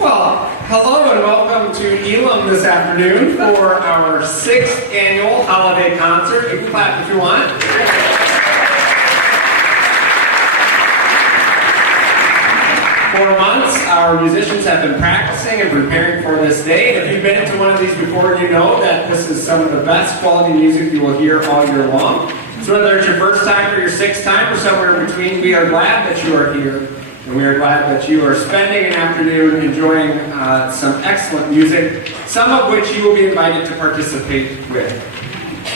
Well, hello and welcome to Elim this afternoon for our 6th annual holiday concert. You can clap if you want. For months, our musicians have been practicing and preparing for this day. And if you've been to one of these before, you know that this is some of the best quality music you will hear all year long. So whether it's your first time or your 6th time or somewhere in between, we are glad that you are here. And we are glad that you are spending an afternoon enjoying some excellent music, some of which you will be invited to participate with.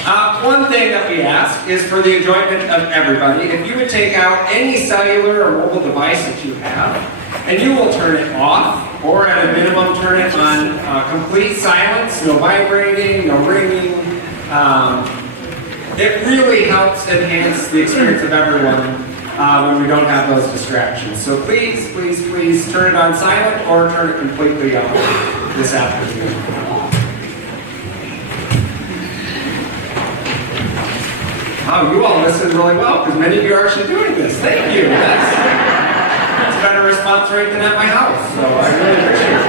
One thing that we ask is for the enjoyment of everybody, if you would take out any cellular or mobile device that you have, and you will turn it off, or at a minimum turn it on complete silence, no vibrating, no ringing. It really helps enhance the experience of everyone when we don't have those distractions. So please, please, please turn it on silent or turn it completely off this afternoon. Oh, you all listened really well because many of you are actually doing this. Thank you. That's a better response rate than at my house, so I really appreciate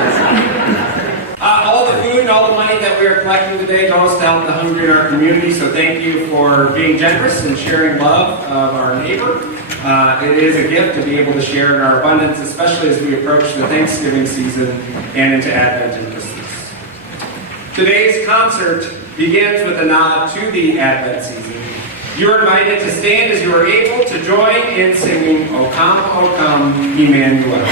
it. All the food and all the money that we are collecting today goes to help the hungry in our community, so thank you for being generous and sharing love of our neighbor. It is a gift to be able to share in our abundance, especially as we approach the Thanksgiving season and into Advent and Christmas. Today's concert begins with a nod to the Advent season. You are invited to stand as you are able to join in singing O Come, Emmanuel.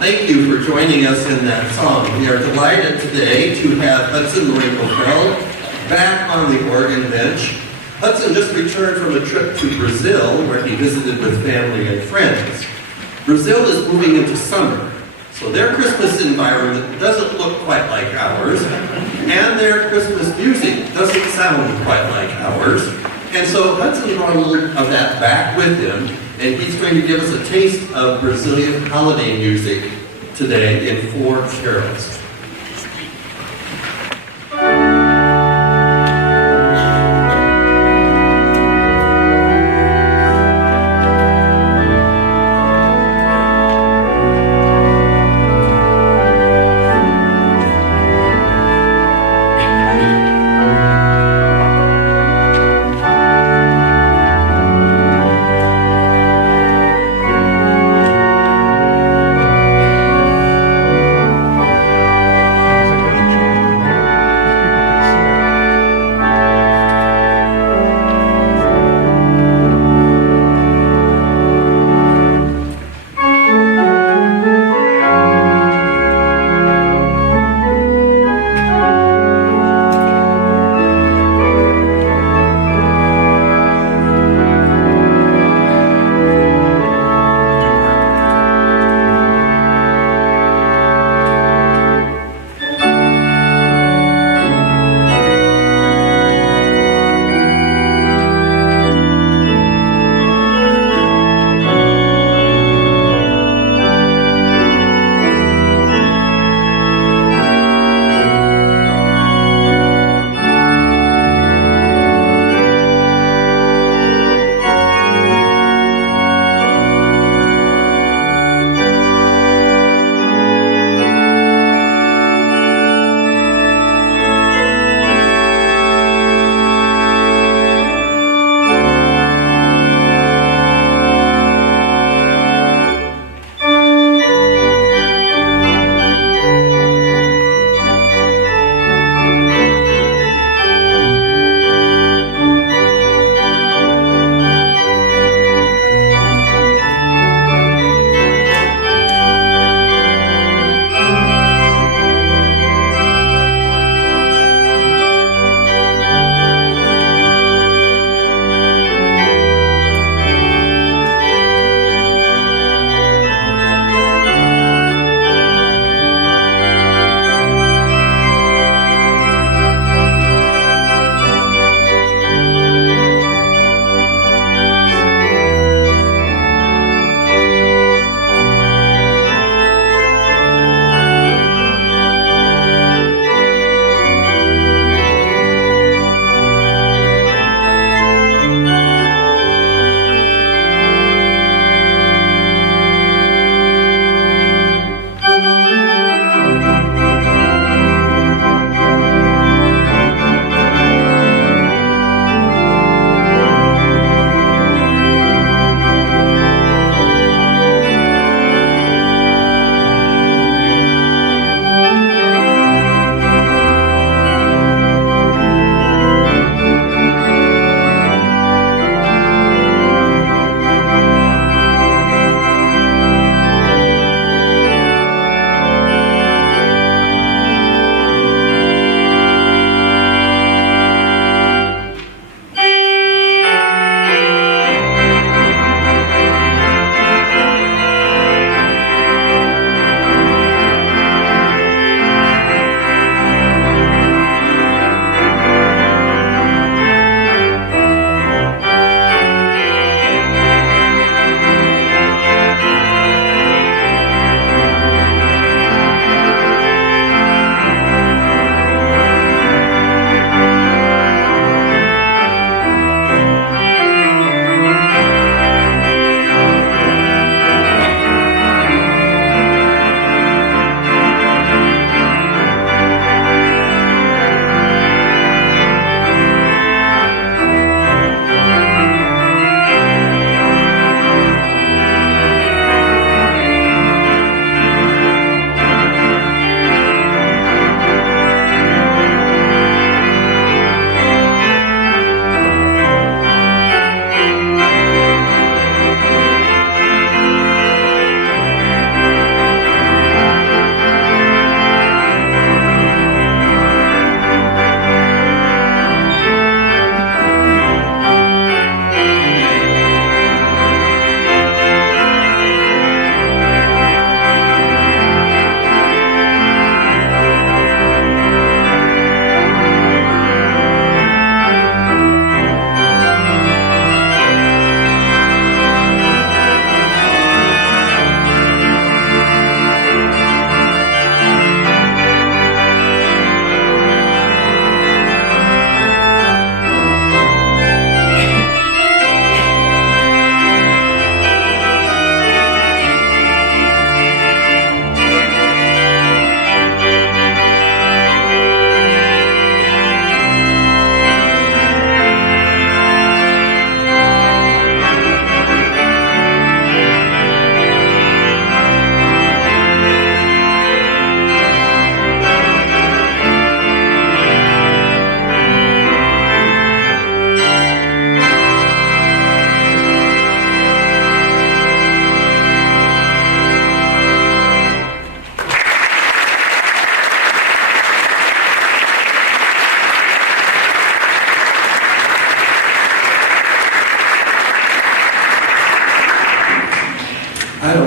Thank you for joining us in that song. We are delighted today to have Hudson Lourenço-Feld back on the organ bench. Hudson just returned from a trip to Brazil where he visited with family and friends. Brazil is moving into summer, so their Christmas environment doesn't look quite like ours, and their Christmas music doesn't sound quite like ours. And so Hudson brought a little of that back with him, and he's going to give us a taste of Brazilian holiday music today in 4 carols.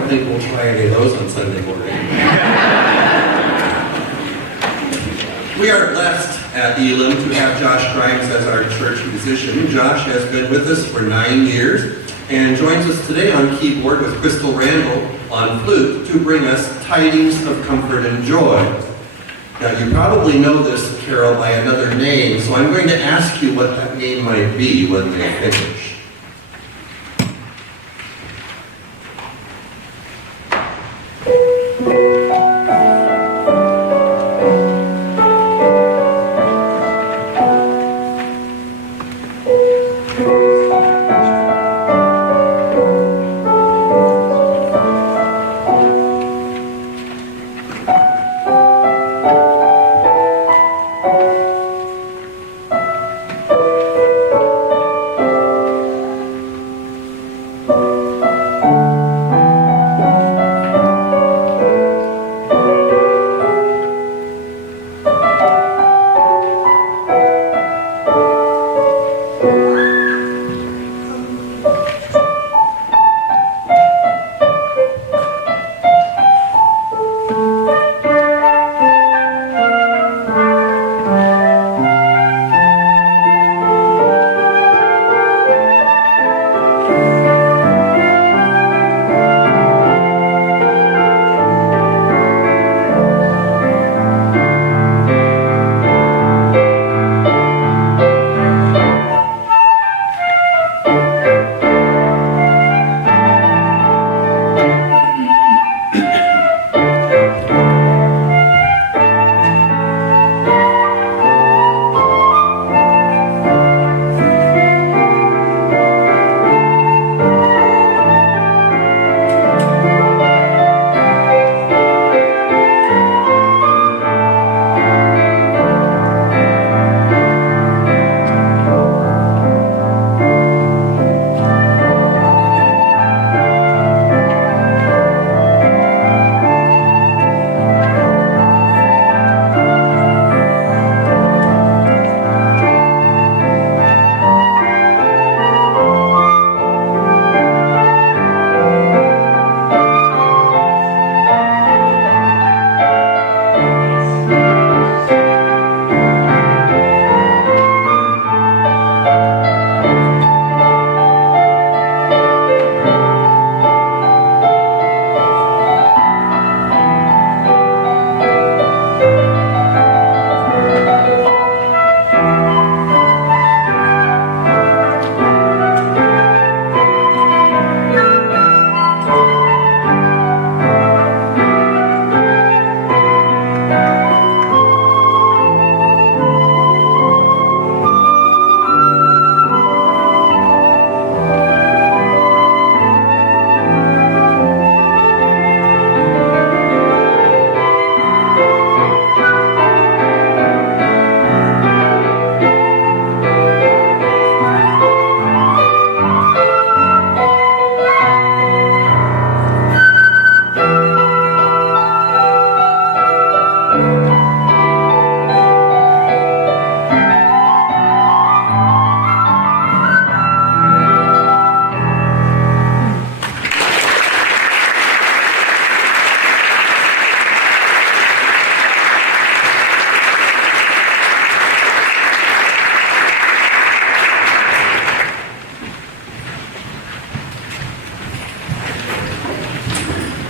don't think we'll try any of those on Sunday morning. We are blessed at Elim to have Josh Grimes as our church musician. Josh has been with us for 9 years and joins us today on keyboard with Crystal Randall on flute to bring us tidings of comfort and joy. Now, you probably know this carol by another name, so I'm going to ask you what that name might be when they finish.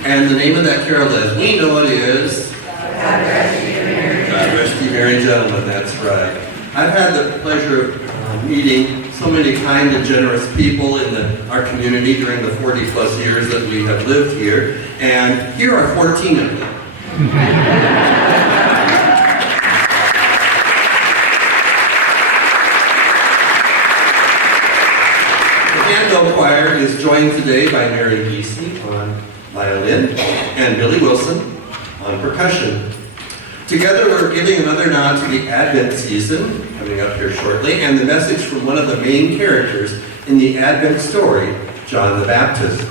And the name of that carol, as we know it, is God Rest You Merry. God Rest You Merry Gentlemen, that's right. I've had the pleasure of meeting so many kind and generous people in our community during the 40-plus years that we have lived here, and here are 14 of them. The Handbell Choir is joined today by Mary Geesey on violin and Billy Wilson on percussion. Together we're giving another nod to the Advent season, coming up here shortly, and the message from one of the main characters in the Advent story, John the Baptist.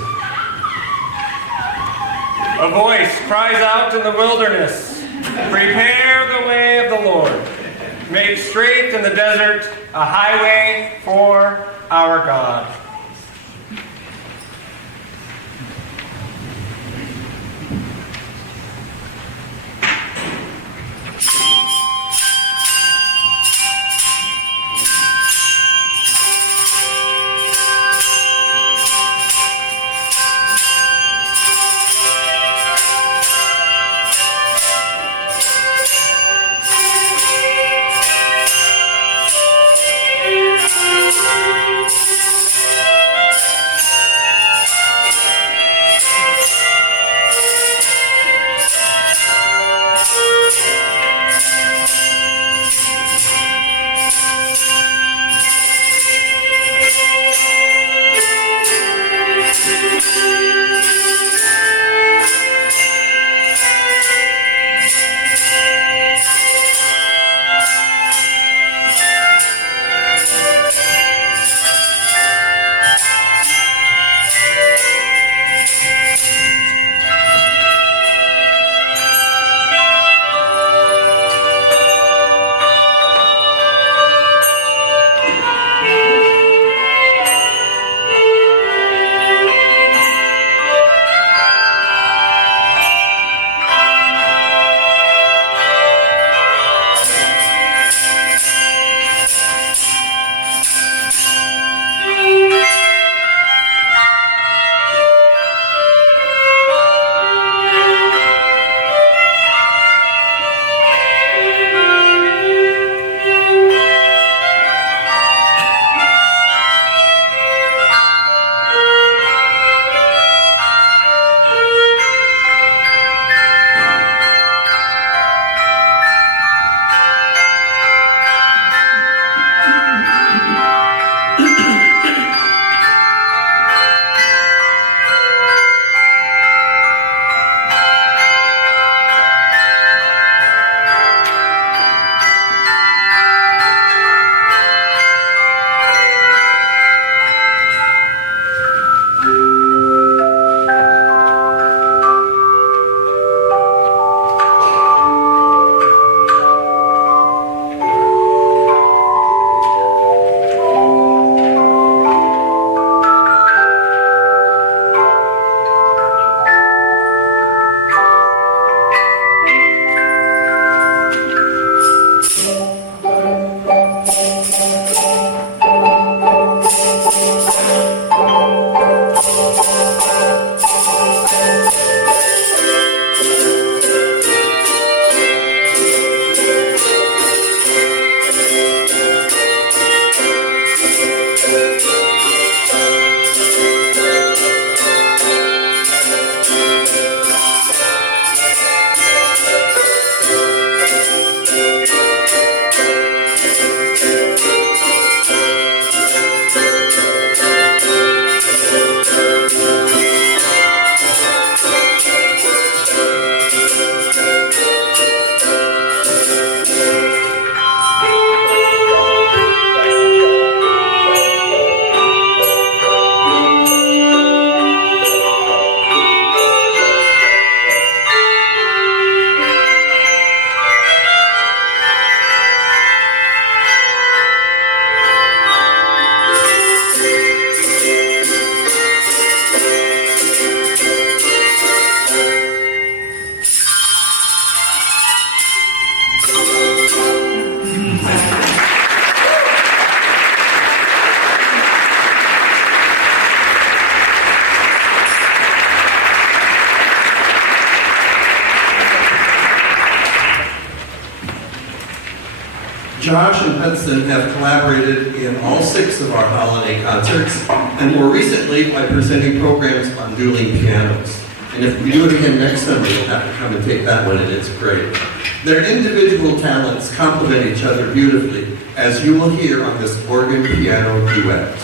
A voice cries out in the wilderness, prepare the way of the Lord. Make straight in the desert a highway for our God. Josh and Hudson have collaborated in all 6 of our holiday concerts, and more recently by presenting programs on dueling pianos. And if we do it again next summer, you'll have to come and take that one, and it's great. Their individual talents complement each other beautifully, as you will hear on this organ-piano duet.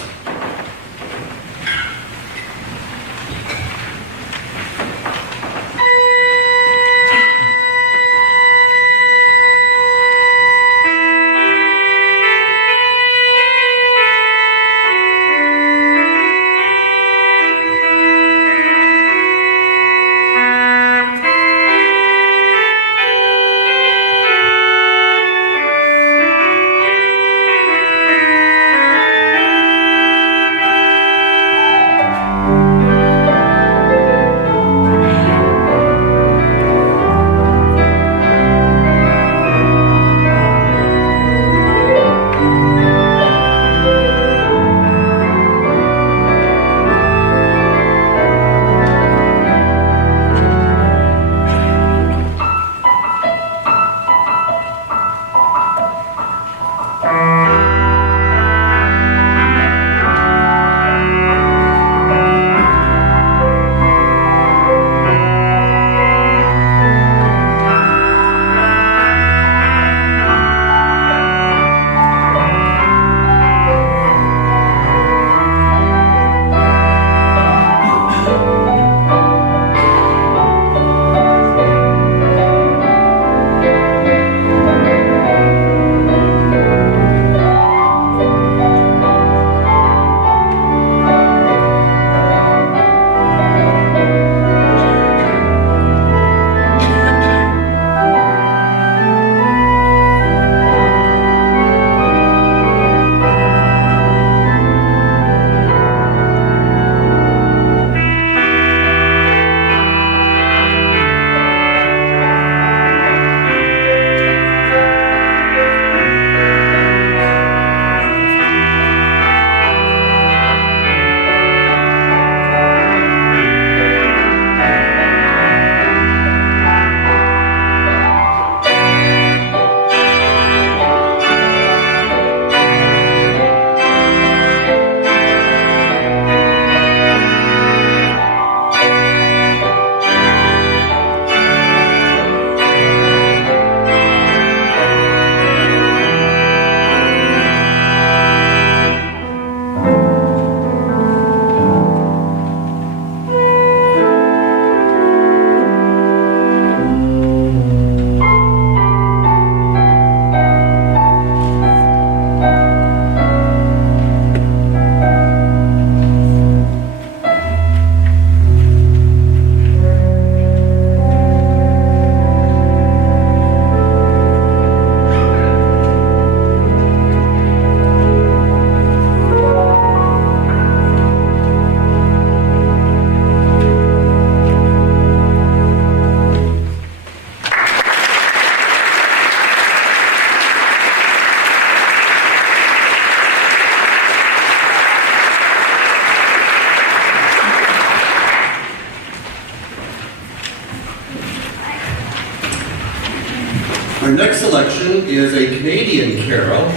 Our next selection is a Canadian carol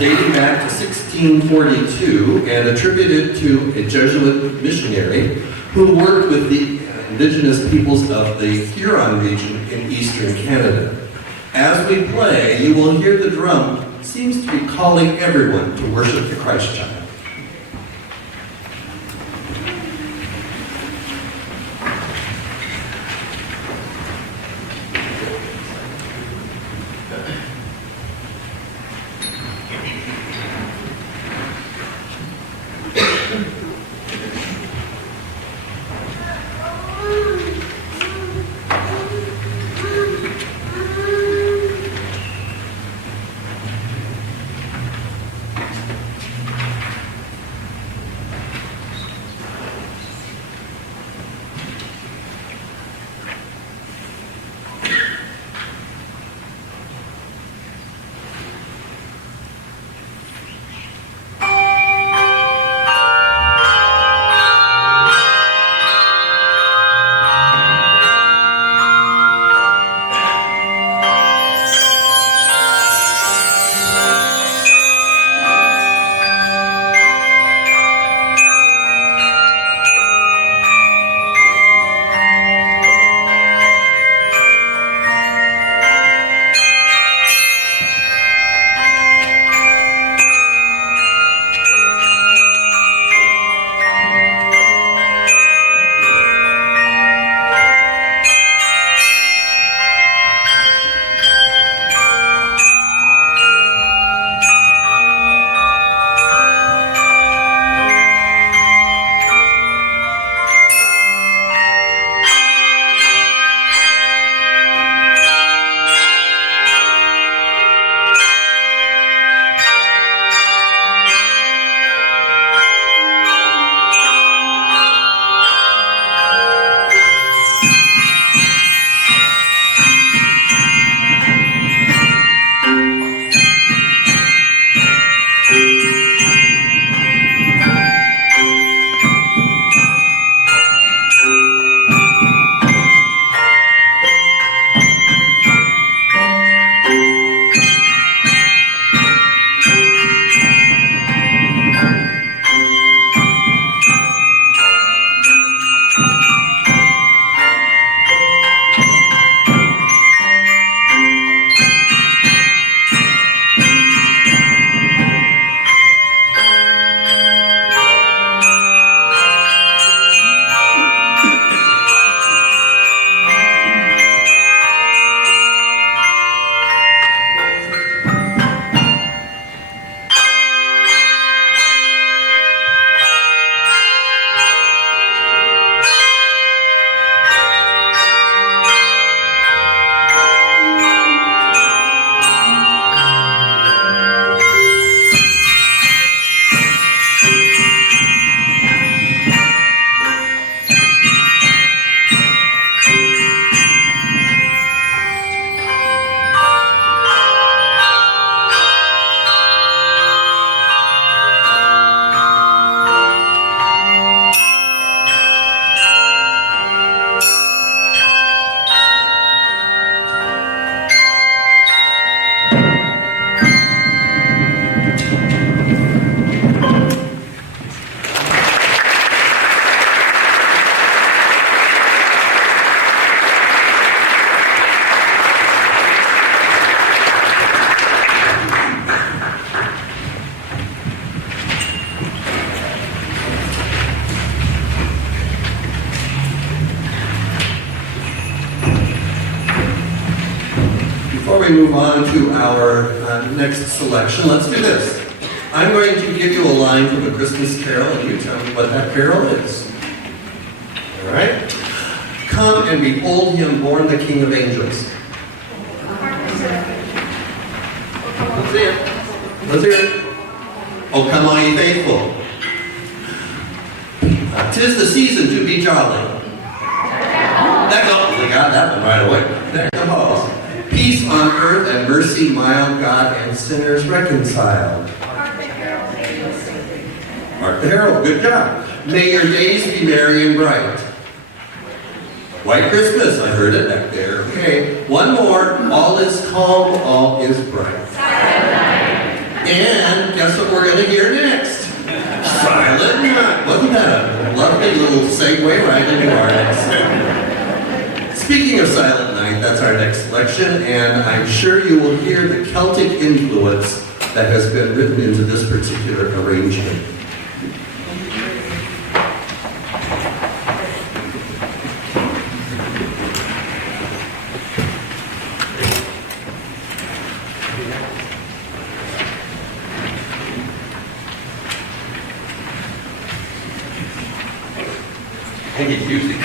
dating back to 1642 and attributed to a Jesuit missionary who worked with the indigenous peoples of the Huron region in eastern Canada. As we play, you will hear the drum seems to be calling everyone to worship the Christ child. we move on to our next selection, let's do this. I'm going to give you a line from a Christmas carol, and you tell me what that carol is. All right? Come and behold him born the King of Angels. Let's hear it. Let's hear it. Oh, come all ye faithful. 'Tis the season to be jolly. We got that one right away. There it goes. Peace on earth and mercy mild, God and sinners reconciled. Mark the Herald, good job. May your days be merry and bright. White Christmas, I heard it back there. Okay, one more. All is calm, all is bright. And guess what we're going to hear next? Silent Night. Wasn't that a lovely little segue right into our next song? Speaking of Silent Night, that's our next selection, and I'm sure you will hear the Celtic influence that has been written into this particular arrangement. I get music.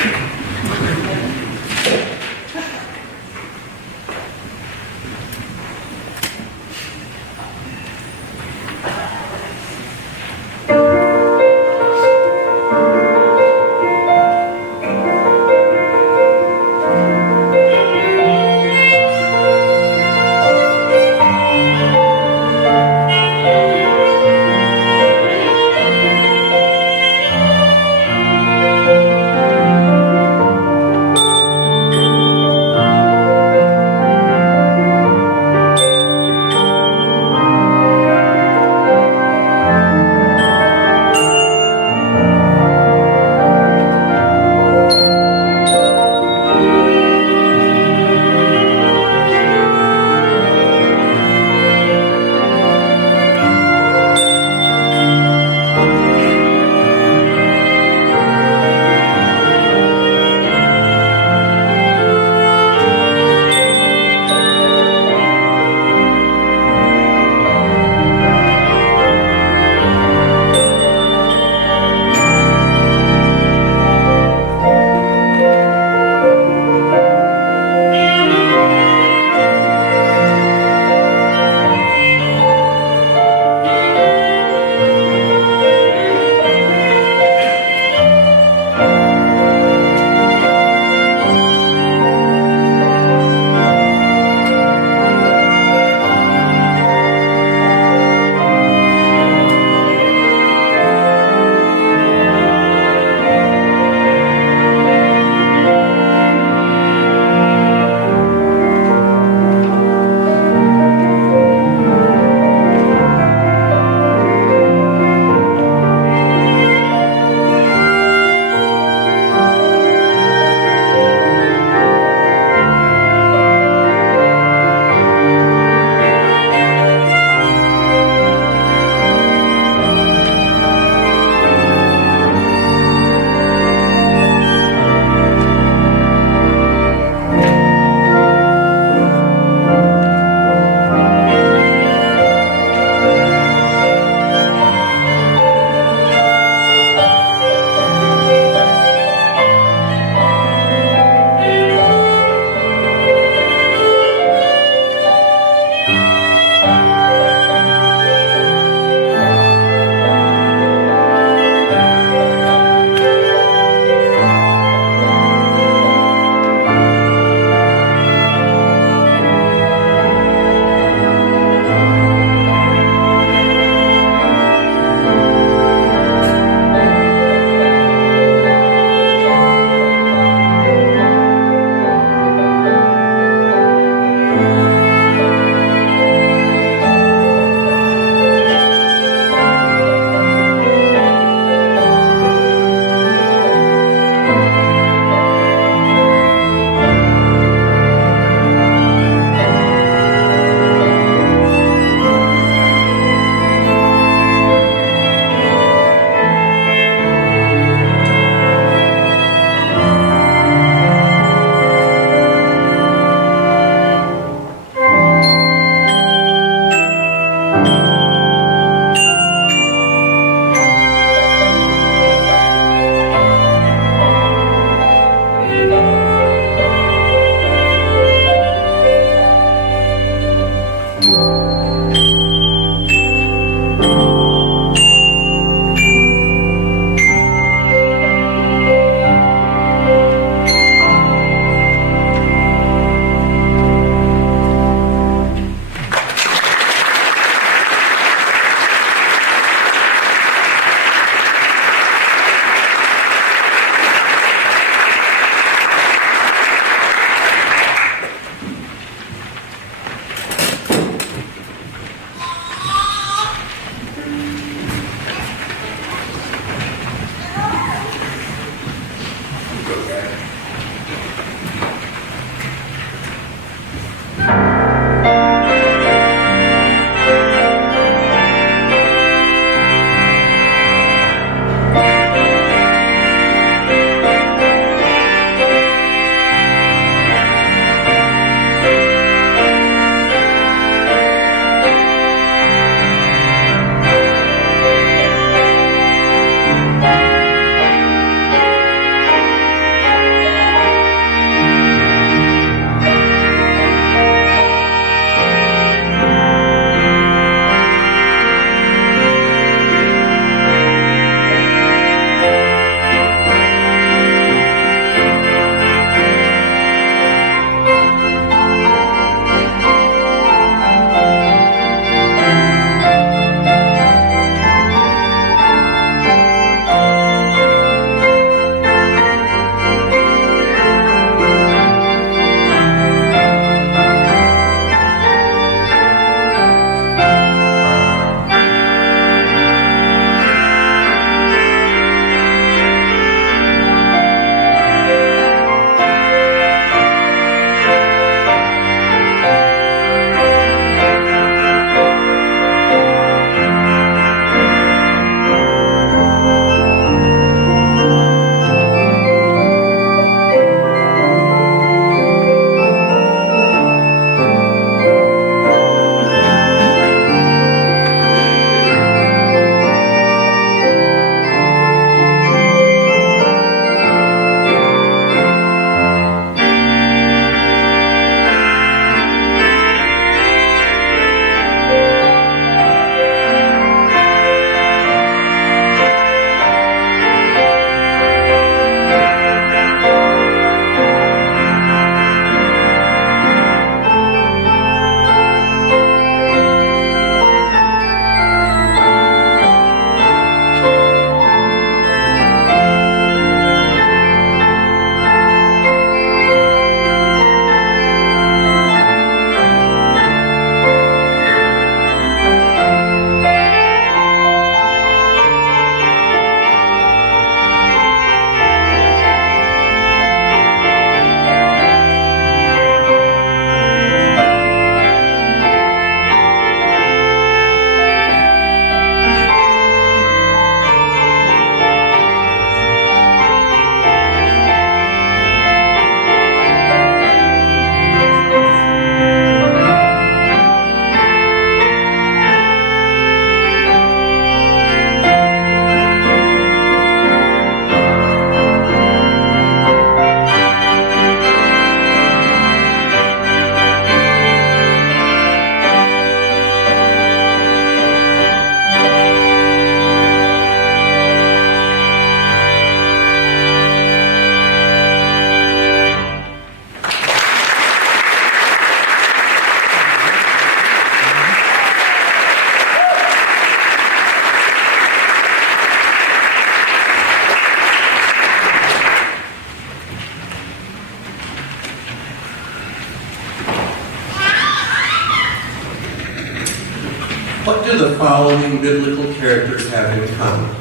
following biblical characters have in common?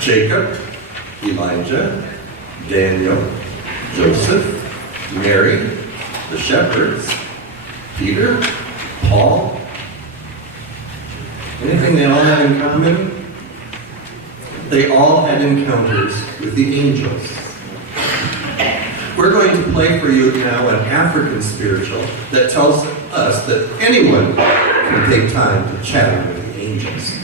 Jacob, Elijah, Daniel, Joseph, Mary, the shepherds, Peter, Paul. Anything they all had in common? They all had encounters with the angels. We're going to play for you now an African spiritual that tells us that anyone can take time to chat with the angels.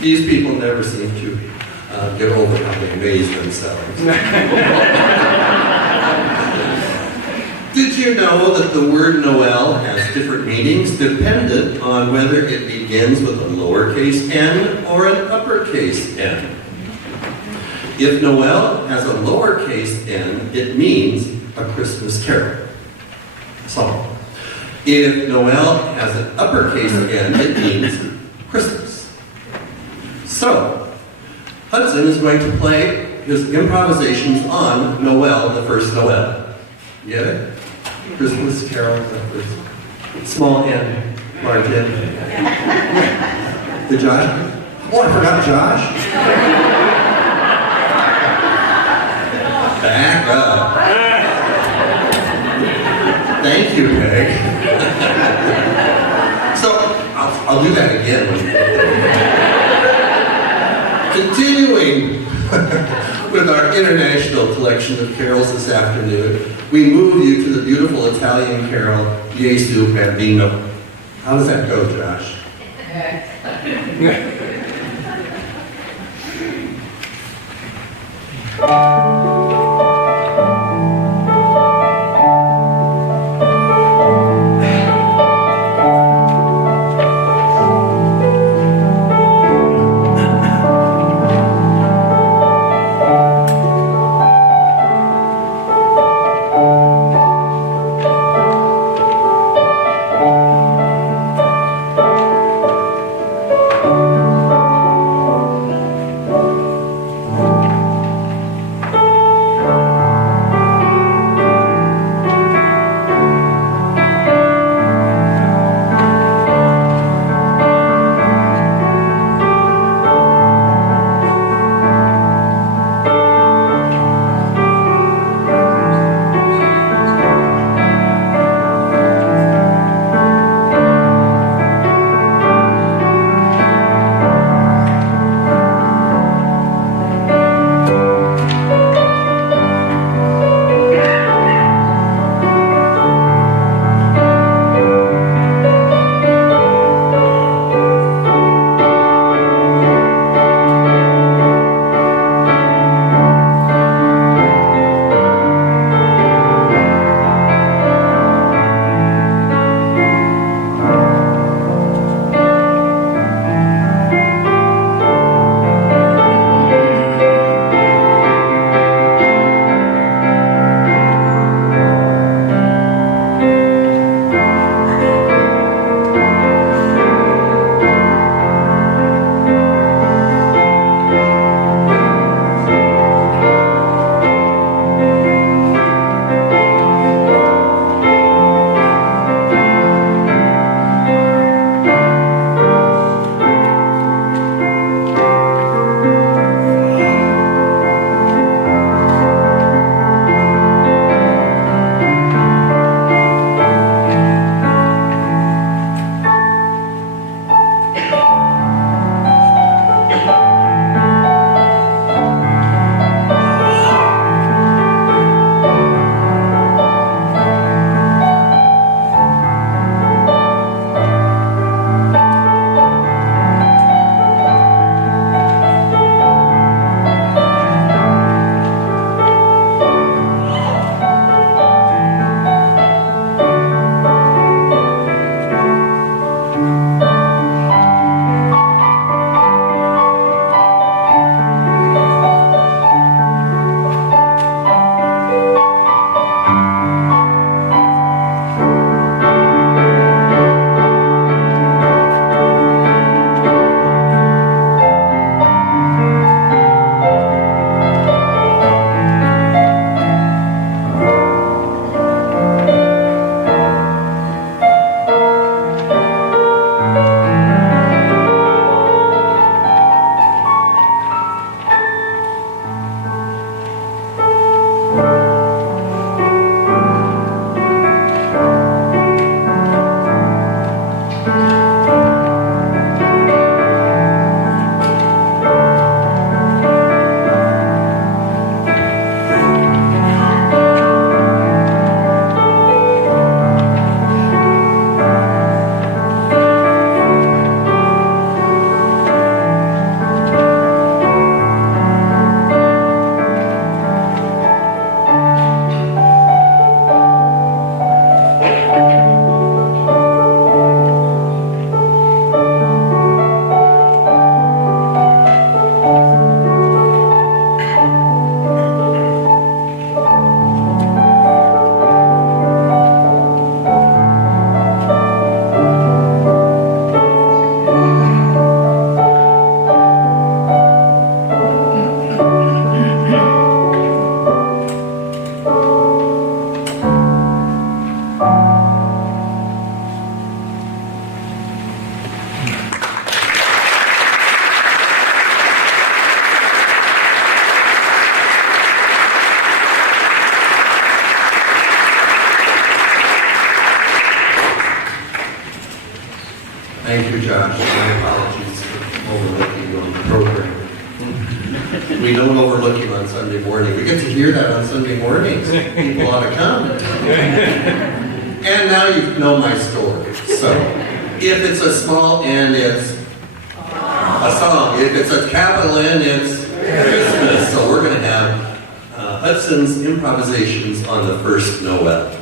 These people never seem to get over how they amaze themselves. Did you know that the word Noel has different meanings dependent on whether it begins with a lowercase n or an uppercase n? If Noel has a lowercase n, it means a Christmas carol song. If Noel has an uppercase n, it means Christmas. So, Hudson is going to play his improvisations on Noel, the first Noel. Get it? Christmas carol, small n, large n. Did Josh? Oh, I forgot Josh. Back up. Thank you, Peg. So, I'll do that again. Continuing with our international collection of carols this afternoon, we move you to the beautiful Italian carol, Gesù Bambino. How does that go, Josh? Thank you, Josh. My apologies for overlooking you on the program. We don't overlook you on Sunday morning. We get to hear that on Sunday mornings. People ought to come. And now you know my story. So, if it's a small N, it's a song. If it's a capital N, it's Christmas. So we're going to have Hudson's improvisations on the first Noel.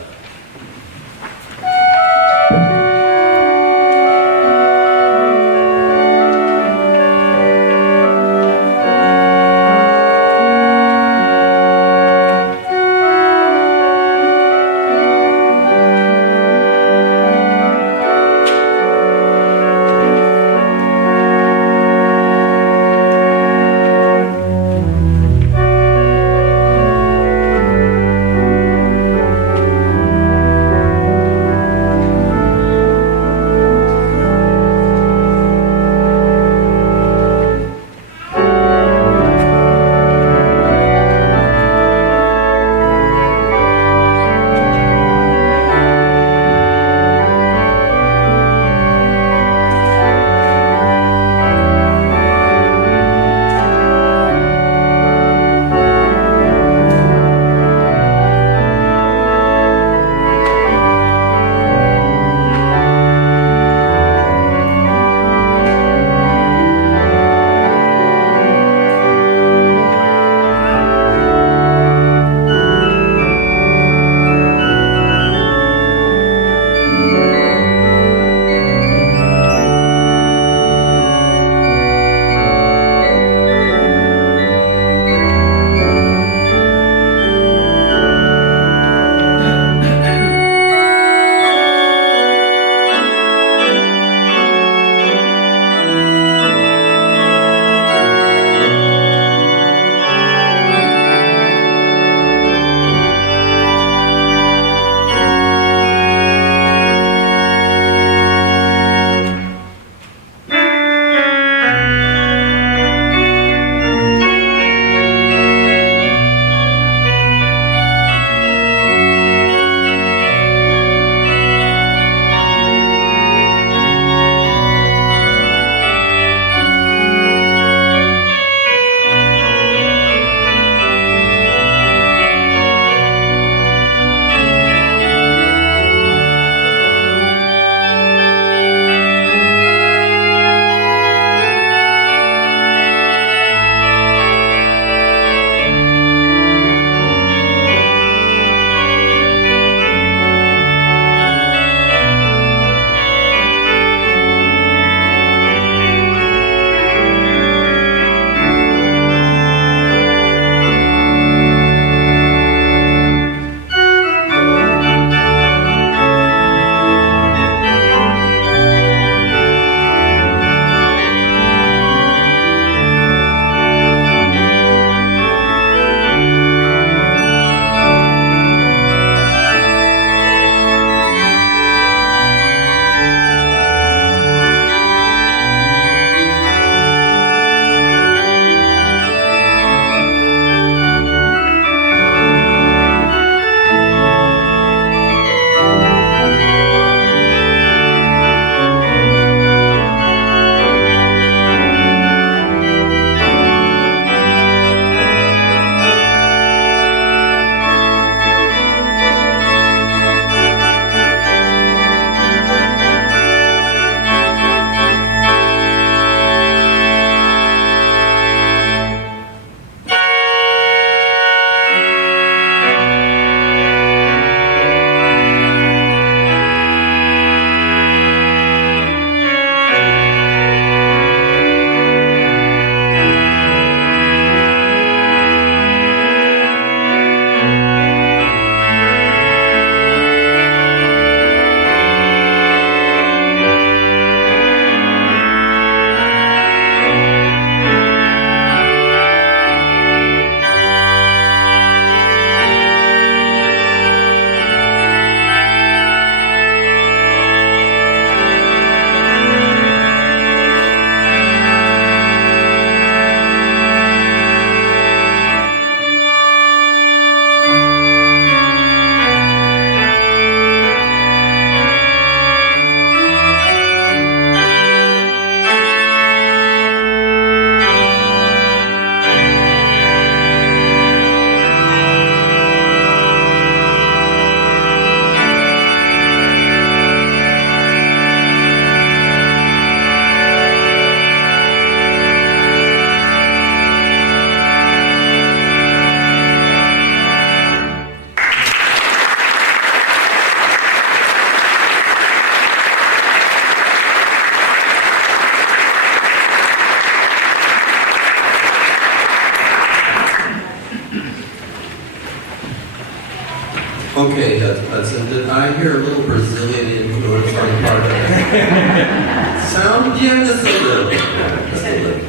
Okay, Hudson, did I hear a little Brazilian influence on the part of that? Sound? Yeah, just a little. Just a little.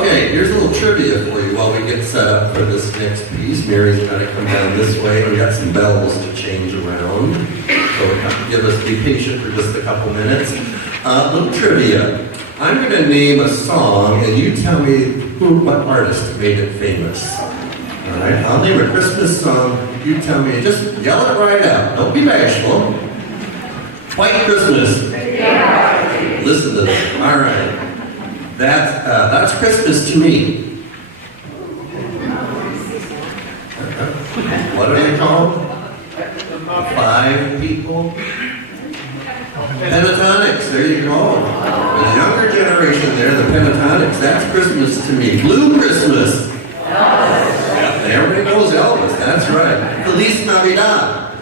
Okay, here's a little trivia for you while we get set up for this next piece. Mary's got to come down this way. We got some bells to change around. So be patient for just a couple minutes. Little trivia. I'm going to name a song, and you tell me what artist made it famous. All right, I'll name a Christmas song. You tell me, just yell it right out. Don't be bashful. White Christmas. Listen to this. All right. That's Christmas to me. What are they called? 5 people? Pentatonics, there you go. The younger generation there, the pentatonics, that's Christmas to me. Blue Christmas. Yep, everybody knows Elvis, that's right. Feliz Navidad.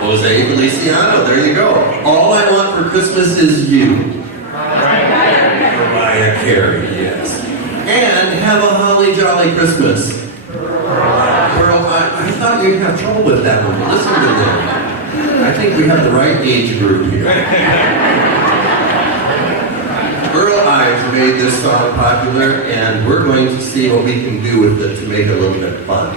Jose Feliciano, there you go. All I want for Christmas is you. Mariah Carey, yes. And have a holly jolly Christmas. Pearl, I thought you'd have trouble with that one. Listen to them. I think we have the right age group here. Earl Ives made this song popular, and we're going to see what we can do with it to make it a little bit fun.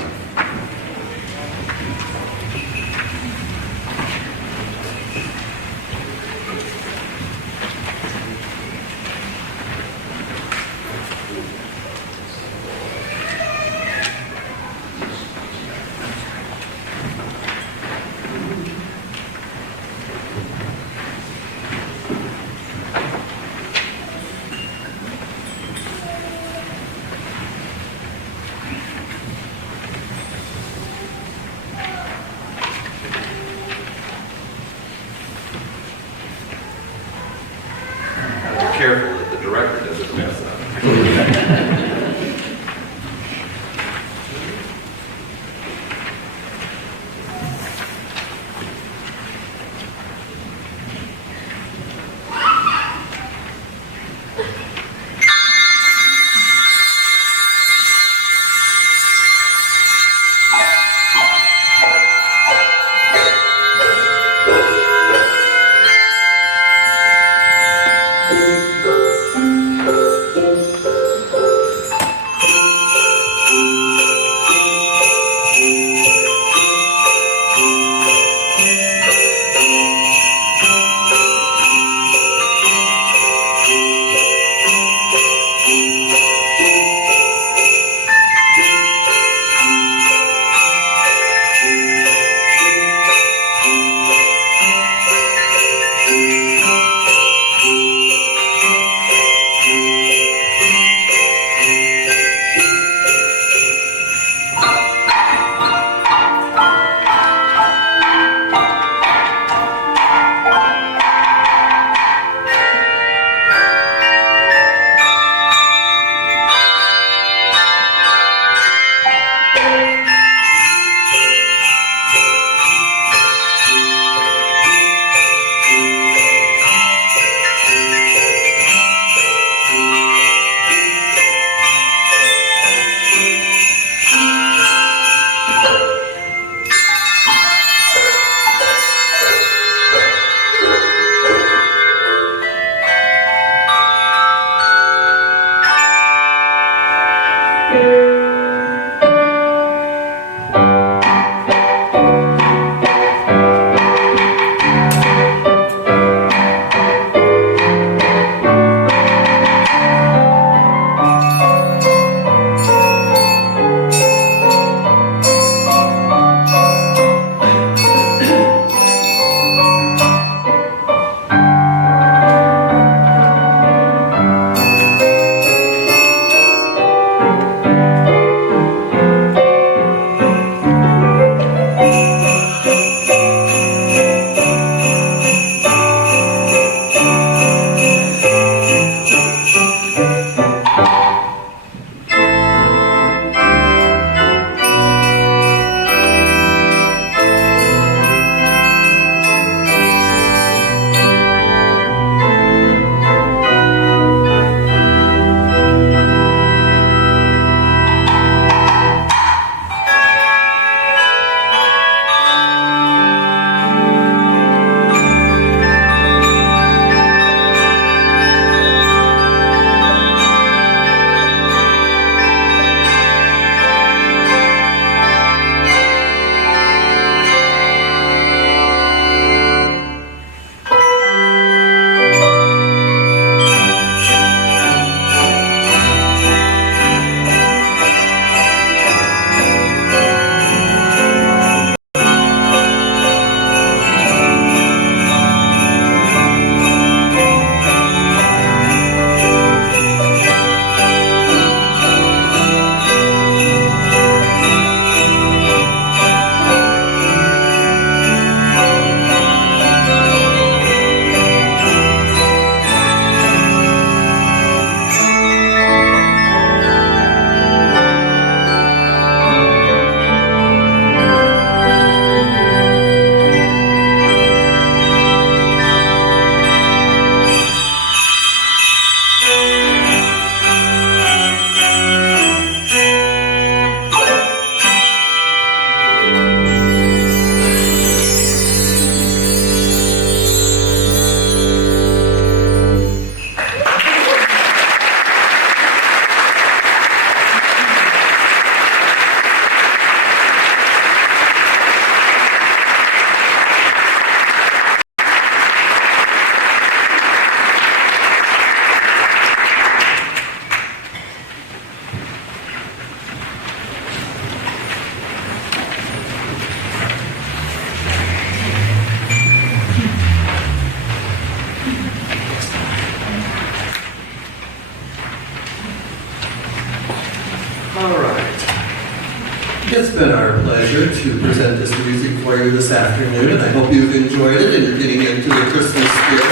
been our pleasure to present this music for you this afternoon, and I hope you've enjoyed it and you're getting into the Christmas spirit.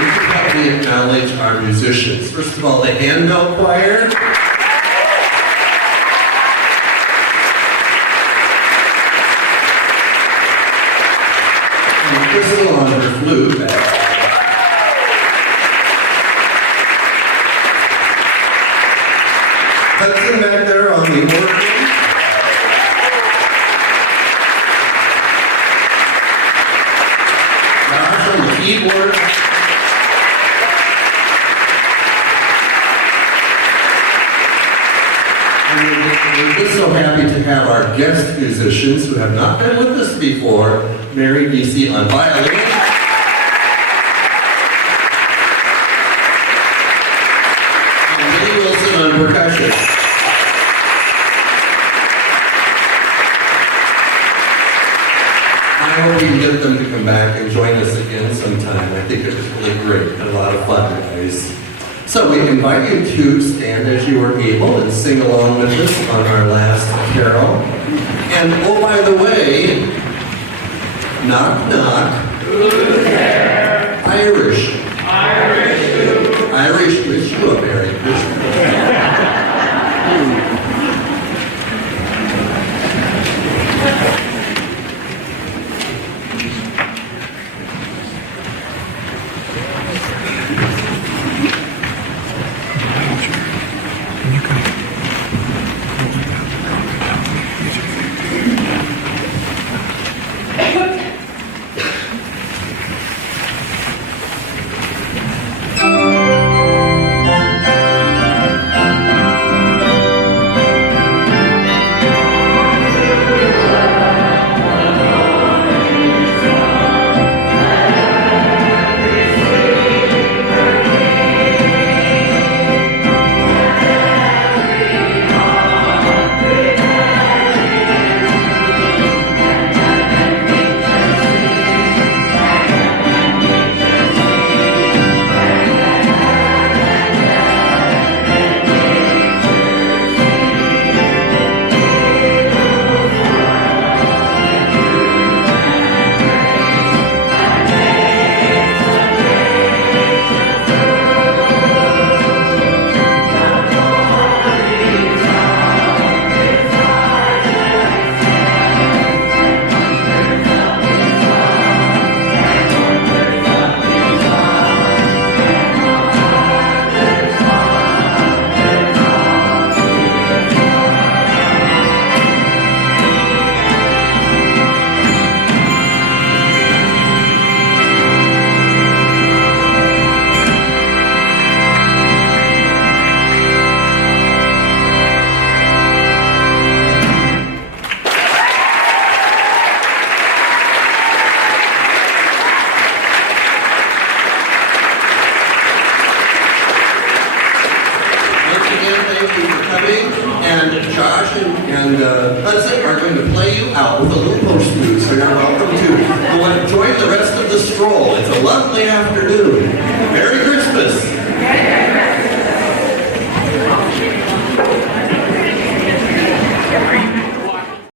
We should probably acknowledge our musicians. First of all, the Handbell Choir. And Crystal on her flute. Hudson back there on the organ. Josh on the keyboard. And we're just so happy to have our guest musicians who have not been with us before, Mary Giese on violin. On percussion. I hope we can get them to come back and join us again sometime. I think it was really great. Had a lot of fun, guys. So we invite you to stand as you are able and sing along with us on our last carol. And oh, by the way, knock, knock. Who's there? Irish. Irish wish you a Merry Christmas. Hudson are going to play you out with a little post move, so you're welcome to go and join the rest of the stroll. It's a lovely afternoon.